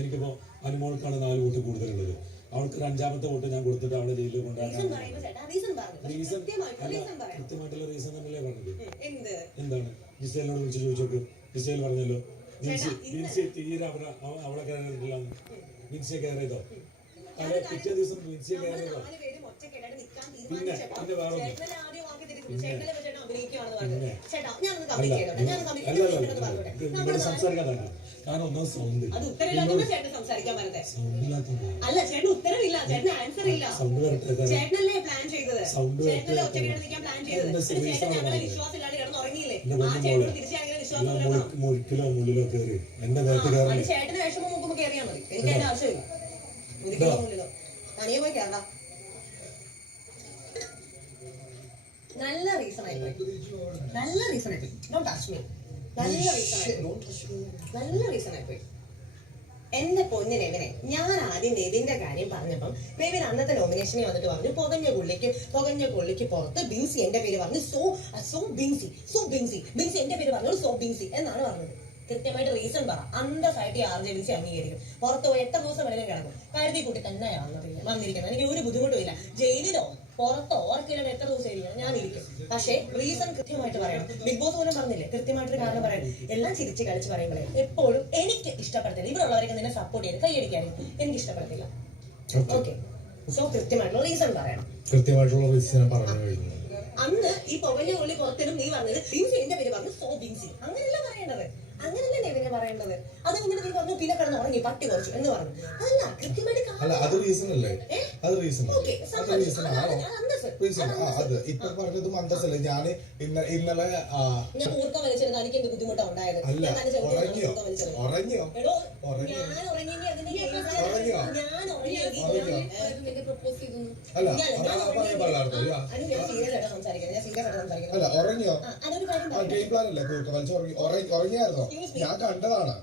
എനിക്കിപ്പോ അനുമോൾക്കാണ് 4 വോട്ട് കൂടുതലുള്ളത്. അവൾക്ക് ഒരു 5ാമത്തെ വോട്ട് ഞാൻ കൊടുത്തിട്ട് അവളെ ജയിലിൽ കൊണ്ടുവരാൻ കൃത്യമായിട്ടുള്ള റീസൺ തന്നെയല്ലേ പറഞ്ഞത്. എന്താണ് ജിസേലിനോട് വിളിച്ച് ചോദിച്ചോക്ക്. ജിസേൽ പറഞ്ഞല്ലോ വിൻസി തീരെ അവളെ കെയർ ചെയ്തിട്ടില്ല. വിൻസിയെ കെയർ ചെയ്തോ? അല്ലെ പിറ്റേ ദിവസം വിൻസിയെ കെയർ ചെയ്തോ? പിന്നെ പിന്നെ വേറെ നിങ്ങളോട് സംസാരിക്കാതാണ്. കാരണം ഒന്നാം സൗണ്ട് സൗണ്ട് മുഴുക്കിലോ മുള്ളിലോ കയറി എന്റെ നേരത്തെ കയറി ചേട്ടന് വിഷമം നോക്കുമ്പോ കയറിയാൽ മതി. എനിക്ക് അതിന്റെ ആവശ്യമില്ല. മുള്ളിലോ തനിയെ പോയി കയറണം. നല്ല റീസൺ ആയിപ്പോയി. നല്ല റീസൺ ആയിപ്പോയി. Don't touch me. നല്ല റീസൺ ആയിപ്പോയി. എന്റെ പൊന്നു നെവിനെ, ഞാൻ ആദ്യം നെവിന്റെ കാര്യം പറഞ്ഞപ്പം നെവിൻ അന്നത്തെ നോമിനേഷനിൽ വന്നിട്ട് പറഞ്ഞു പുകഞ്ഞ കൊള്ളിക്ക് പുറത്ത് ബിൻസി എന്റെ പേര് പറഞ്ഞു. സോ ബിൻസി എന്റെ പേര് പറഞ്ഞു. സോ ബിൻസി എന്നാണ് പറഞ്ഞത്. കൃത്യമായിട്ട് റീസൺ പറ. അന്തസ്സായിട്ട് ബിൻസി അംഗീകരിക്കും. പുറത്ത് പോയി എത്ര ദിവസം വേണമെങ്കിലും കിടക്കും. കരുതി കൂട്ടി തന്നെയാണ് വന്നിരിക്കുന്നത്. എനിക്ക് ഒരു ബുദ്ധിമുട്ടുമില്ല. ജയിലിലോ പുറത്തോ ഓർക്കിലോ എത്ര ദിവസം ഇരിക്കണം, ഞാൻ ഇരിക്കും. പക്ഷേ റീസൺ കൃത്യമായിട്ട് പറയണം. ബിഗ് ബോസ് പോലും പറഞ്ഞില്ലേ കൃത്യമായിട്ടൊരു കാരണം പറയണം. എല്ലാം ചിരിച്ച് കളിച്ച് പറയുമ്പോഴേ എപ്പോഴും എനിക്ക് ഇഷ്ടപ്പെടത്തില്ല. ഇവിടെ ഉള്ളവരൊക്കെ നിന്നെ സപ്പോർട്ട് ചെയ്ത് കൈയടിക്കാനും എനിക്ക് ഇഷ്ടപ്പെടത്തില്ല. ഓക്കെ, സോ കൃത്യമായിട്ടുള്ള റീസൺ പറയണം. കൃത്യമായിട്ടുള്ള റീസൺ പറഞ്ഞു കഴിഞ്ഞു. അന്ന് ഈ പുകഞ്ഞ ഉള്ളി പുറത്തിനും നീ പറഞ്ഞത് ബിൻസി എന്റെ പേര് പറഞ്ഞു. സോ ബിൻസി അങ്ങനെയല്ല പറയേണ്ടത്. അങ്ങനല്ലേ നെവിനെ പറയേണ്ടത്. അത് ഇങ്ങനെ നീ പറഞ്ഞു പിന്നെ കിടന്ന് ഉറങ്ങി പട്ടി കുറച്ചു എന്ന് പറഞ്ഞു. അതല്ല കൃത്യമായിട്ട് ഇപ്പൊ പറഞ്ഞതും അന്തസ്സല്ലേ. ഞാൻ ഇന്നലെ ഊർക്കം വലിച്ചിരുന്ന എനിക്ക് എന്ത് ബുദ്ധിമുട്ടാണ് ഉണ്ടായത്. ഉറങ്ങിയോ ഗെയിം പ്ലാൻ അല്ലേ ഊർക്കം വലിച്ച് ഉറങ്ങിയായിരുന്നോ? ഞാൻ കണ്ടതാണ്.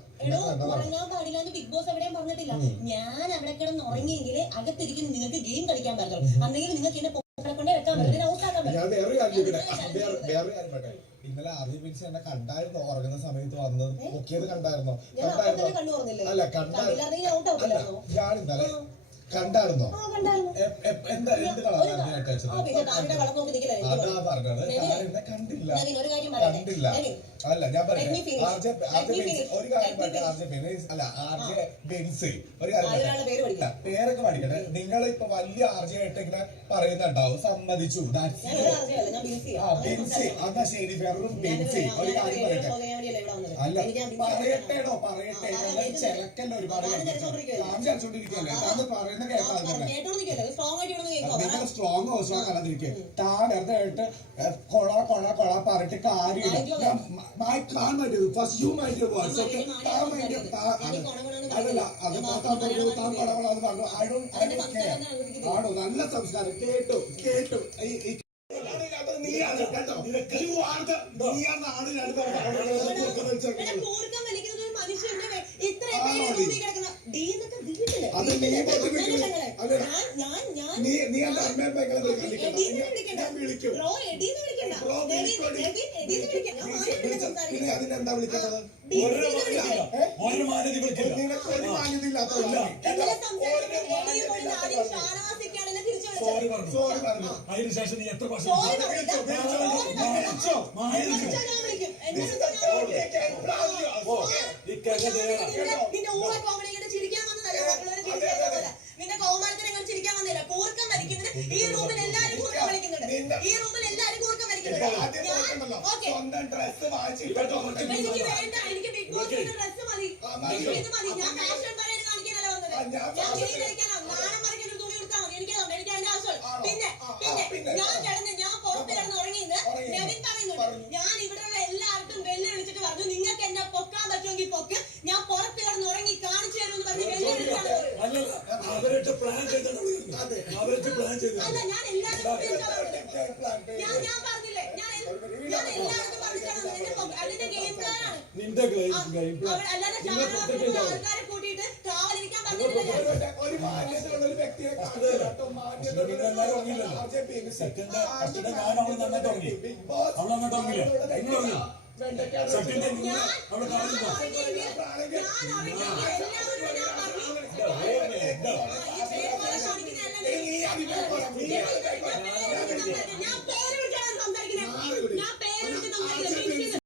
ഉറങ്ങാൻ പാടില്ലാന്ന് ബിഗ് ബോസ് എവിടെയും പറഞ്ഞിട്ടില്ല. ഞാൻ അവിടെ കിടന്ന് ഉറങ്ങിയെങ്കിൽ അകത്തിരിക്കുന്ന നിങ്ങൾക്ക് ഗെയിം കളിക്കാൻ പറ്റുള്ളൂ. അന്നെങ്കിലും നിങ്ങൾക്ക് എന്നെ പൊക്കളെ കൊണ്ടേ വെക്കാൻ പറ്റും. ഔട്ടാക്കാൻ പറ്റും. ഞാൻ വേറെ കാര്യം പറയട്ടെ. ഇന്നലെ ആദ്യം എന്നെ കണ്ടായിരുന്നോ? ഉറങ്ങുന്ന സമയത്ത് വന്നത് നോക്കിയത് കണ്ടായിരുന്നോ? അല്ല കണ്ടായിരുന്നു. ഞാൻ ഇന്നലെ കണ്ടായിരുന്നോ? എന്താ എന്ത് കളറാണ് അതാ പറഞ്ഞത്. ഞാൻ കണ്ടില്ല. അല്ല ഞാൻ പറയാം ഒരു കാര്യം പറയട്ടെ. ആർജെ ബെൻസി ഒരു കാര്യം പേരൊക്കെ പഠിക്കട്ടെ. നിങ്ങൾ ഇപ്പൊ വലിയ ആർജെ ആയിട്ട് ഇങ്ങനെ പറയുന്നുണ്ടാവും. സമ്മതിച്ചു. ബെൻസി എന്നാ ശരി. വെറും ബെൻസി ഒരു കാര്യം പറയട്ടെ. അല്ല പറയട്ടേടോ പറയട്ടെ. ചെലക്കല്ല ഒരുപാട് സംസാരിച്ചോണ്ടിരിക്കല്ലേ. താങ്കൾ പറയുന്ന കേട്ടാൽ നിങ്ങൾ സ്ട്രോങ് അല്ലാതിരിക്കെ. താൻ വെറുതെ കൊള പറഞ്ഞിട്ട് കാര്യമില്ല. കാണാൻ പറ്റൂ. First you mind your voice. Okay, അതല്ല അത് താൻ പറഞ്ഞു. ആണോ? നല്ല സംസ്കാരം. കേട്ടു നീയാണ് കേട്ടോ. നീയാണ് ആടിനാണ് അത് നീ എന്റെ അമ്മയെ വിളിക്കും. പിന്നെ അതിനെന്താ വിളിക്കേണ്ടത്? നിനക്കൊരു മാന്യതയില്ലാത്തല്ല. സോറി പറഞ്ഞു. അതിനുശേഷം നീ എത്ര വർഷം നിന്റെ കൗമാരത്തിനെ ചിരിക്കാൻ വന്നില്ല. കൂർക്കം വലിക്കുന്നത് ഈ റൂമിൽ എല്ലാരും കൂർക്കം വലിക്കുന്നുണ്ട്. എനിക്ക് വേണ്ട. എനിക്ക് ബിഗ് ബോസിന്റെ ഡ്രസ് മതി. ഇത് മതി. ഞാൻ ഫാഷൻ പരേഡ് കാണിക്കാനല്ല വന്നത്. ഞാൻ കളിക്കാനോ നാണം മറിക്കാൻ ഒരു തുണി കൊടുത്താൽ മതി. എനിക്ക് അതിന്റെ ആവശ്യം. പിന്നെ ഞാൻ പുറത്ത് കിടന്ന് ഉറങ്ങിയെന്ന് നെവിൻ പറയുന്നുണ്ട്. ഞാൻ ഇവിടെയുള്ള എല്ലാവർക്കും വെല്ല് വിളിച്ചിട്ട് പറഞ്ഞു നിങ്ങൾക്ക് എന്നെ പൊക്കാൻ പറ്റുമെങ്കിൽ പൊക്ക്. ഞാൻ പുറത്ത് കിടന്ന് ഉറങ്ങി കാണിച്ചു തരുമെന്ന് പറഞ്ഞ് വെല്ല് വിളിച്ചാണ്. അല്ല ഞാൻ എല്ലാവരും ഞാൻ പറഞ്ഞില്ലേ. ഞാൻ എല്ലാവർക്കും പറഞ്ഞിട്ടാണ് അതിന്റെ ഗെയിം പ്ലാൻ ആണ്. അല്ലാതെ ആൾക്കാരെ കൂട്ടിയിട്ട് കാവലിരിക്കാൻ പറഞ്ഞിട്ടില്ല. ഞാൻ